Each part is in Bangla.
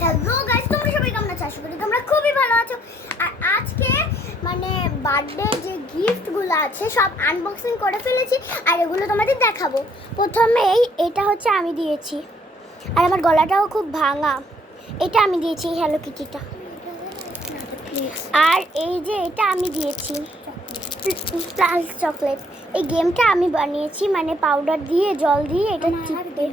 হ্যালো গাইস, তোমরা সবাই কেমন আছো? আশা করি তোমরা খুবই ভালো আছো। আর আজকে মানে বার্থডে যে গিফটগুলো আছে সব আনবক্সিং করে ফেলেছি আর এগুলো তোমাদের দেখাবো। প্রথমেই এটা হচ্ছে আমি দিয়েছি, আর আমার গলাটাও খুব ভাঙা। এটা আমি দিয়েছি হ্যালো কিটিটা। আর এই যে এটা আমি দিয়েছি প্লাস চকলেট। এই গেমটা আমি বানিয়েছি, মানে পাউডার দিয়ে জল দিয়ে এটা চিপতে।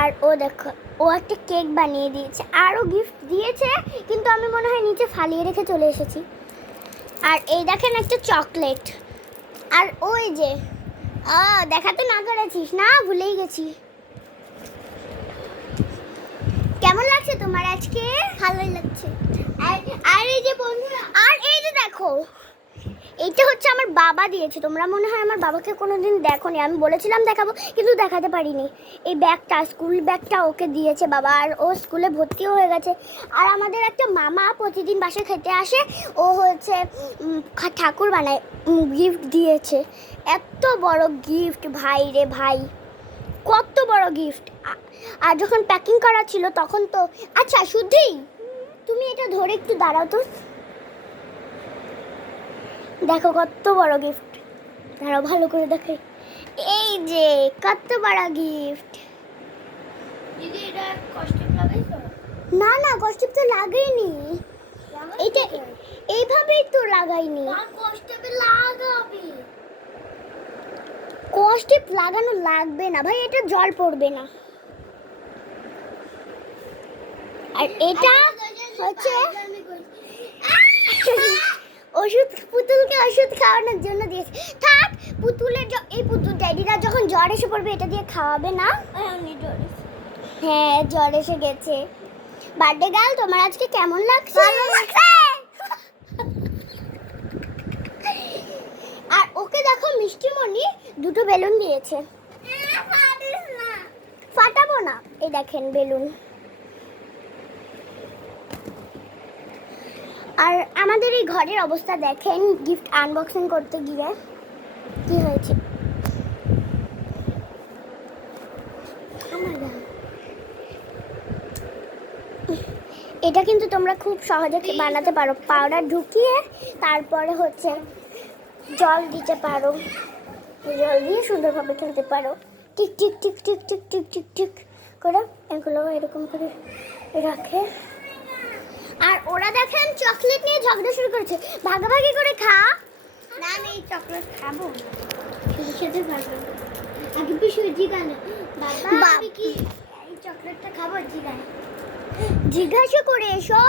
আর ও দেখো, ও একটা কেক বানিয়ে দিয়েছে, আরও গিফট দিয়েছে, কিন্তু আমি মনে হয় নিচে ফালিয়ে রেখে চলে এসেছি। আর এই দেখেন একটা চকলেট। আর ওই যে দেখাতে না করেছিস না, ভুলেই গেছি। কেমন লাগছে তোমার আজকে? ভালোই লাগছে। আর এই যে বন্ধুরা, আর এই যে দেখো, এইটা হচ্ছে আমার বাবা দিয়েছে। তোমরা মনে হয় আমার বাবাকে কোনোদিন দেখোনি, আমি বলেছিলাম দেখাবো কিন্তু দেখাতে পারিনি। এই ব্যাগটা, স্কুল ব্যাগটা ওকে দিয়েছে বাবা, আর ও স্কুলে ভর্তিও হয়ে গেছে। আর আমাদের একটা মামা প্রতিদিন বাসায় খেতে আসে, ও হচ্ছে ঠাকুর বানায়, গিফট দিয়েছে। এত বড় গিফট ভাই রে ভাই, কত বড় গিফট। আর যখন প্যাকিং করা ছিল তখন তো, আচ্ছা শুদ্ধি তুমি এটা ধরে একটু দাঁড়াও তো, দেখো কত বড় গিফট। দাঁড়াও ভালো করে দেখো, এই যে কত বড় গিফট। দিদি এটা কস্টিপ লাগাইছো? না না, কস্টিপ তো লাগাইনি, এটা এইভাবেই তো লাগাইনি। আর কস্টিপে লাগাবি? কস্টিপ লাগানো লাগবে না ভাই, এটা জল পড়বে না। আর এটা হচ্ছে ওষুধ, পুতুলকে ওষুধ খাওয়ানোর জন্য দিয়েছে। থাক, পুতুলের এই পুতুল ড্যাডিরা যখন জ্বর এসে পড়বে এটা দিয়ে খাওয়াবে না। হ্যাঁ, জ্বর এসে গেছে। বার্থডে গার্ল, তোমার আজকে কেমন লাগছে? আর ওকে দেখো, মিষ্টিমণি দুটো বেলুন দিয়েছে। ফাটাবো না, এই দেখেন বেলুন। আর আমাদের এই ঘরের অবস্থা দেখেন, গিফট আনবক্সিং করতে গিয়ে কি হয়েছে। এটা কিন্তু তোমরা খুব সহজে বানাতে পারো। পাউডার ঢুকিয়ে তারপরে হচ্ছে জল দিতে পারো, জল দিয়ে সুন্দরভাবে খেলতে পারো। Tick tick tick tick tick tick tick tick করে এগুলো এরকম করে রাখে। আর ওরা দেখেন চকলেট নিয়ে ঝগড়া শুরু করেছে, ভাগাভাগি করে খা। না, আমি এই চকলেট খাবো, শুধু খেতে পারবো। আগে পিছু জিগানে বাবা, আমি কি এই চকলেটটা খাবো? জিগানে জিজ্ঞাসা করে এসো।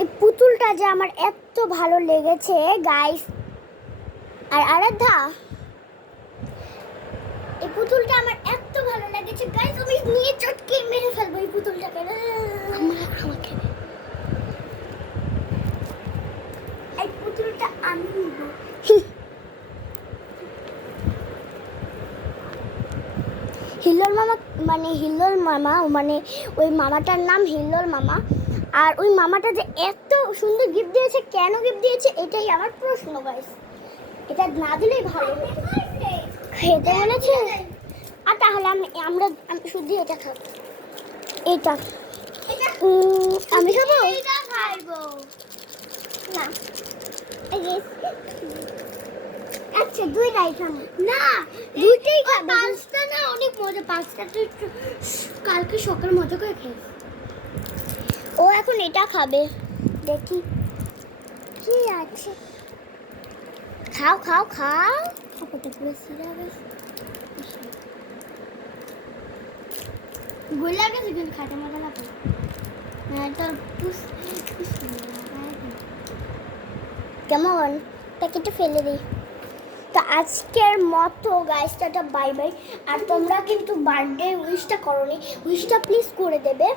এই পুতুলটা যে আমার এত ভালো লেগেছে গাইস। আর আরাধ্যা, এই পুতুলটা আমার এত ভালো লেগেছে গাইস, আমি নিয়ে চটকে মেরে ফেলবো এই পুতুলটাকে। আমাকে এই পুতুলটা আমি নিব। হিল্লোল মামা, মানে হিল্লোল মামা, মানে ওই মামাটার নাম হিল্লোল মামা। আর ওই মামাটা যে এত সুন্দর গিফট দিয়েছে, কেন গিফট দিয়েছে এটাই আমার প্রশ্ন গাইস। এটা না দিলেই ভালো হতো, খেতে বলেছে। আর তাহলে আমরা শুধু এটা খাবো। এটা আমি খাবো না। আচ্ছা দুইটাই খাবো না, দুইটাই খাবো। পাঁচটা না, অনেক মজা। পাঁচটা তো একটু কালকে সকাল মজা করে খেয়ে। ও এখন এটা খাবে, দেখি কি আছে। খাও খাও খাও। গোলা গেছে কিন্তু খাতে মজা লাগে না। তোর কেমন প্যাকেটে ফেলে দিই। তো আজকের মতো গাইসটা বাই বাই। আর তোমরা কিন্তু বার্থডে উইশটা করোনি, উইশটা প্লিজ করে দেবে।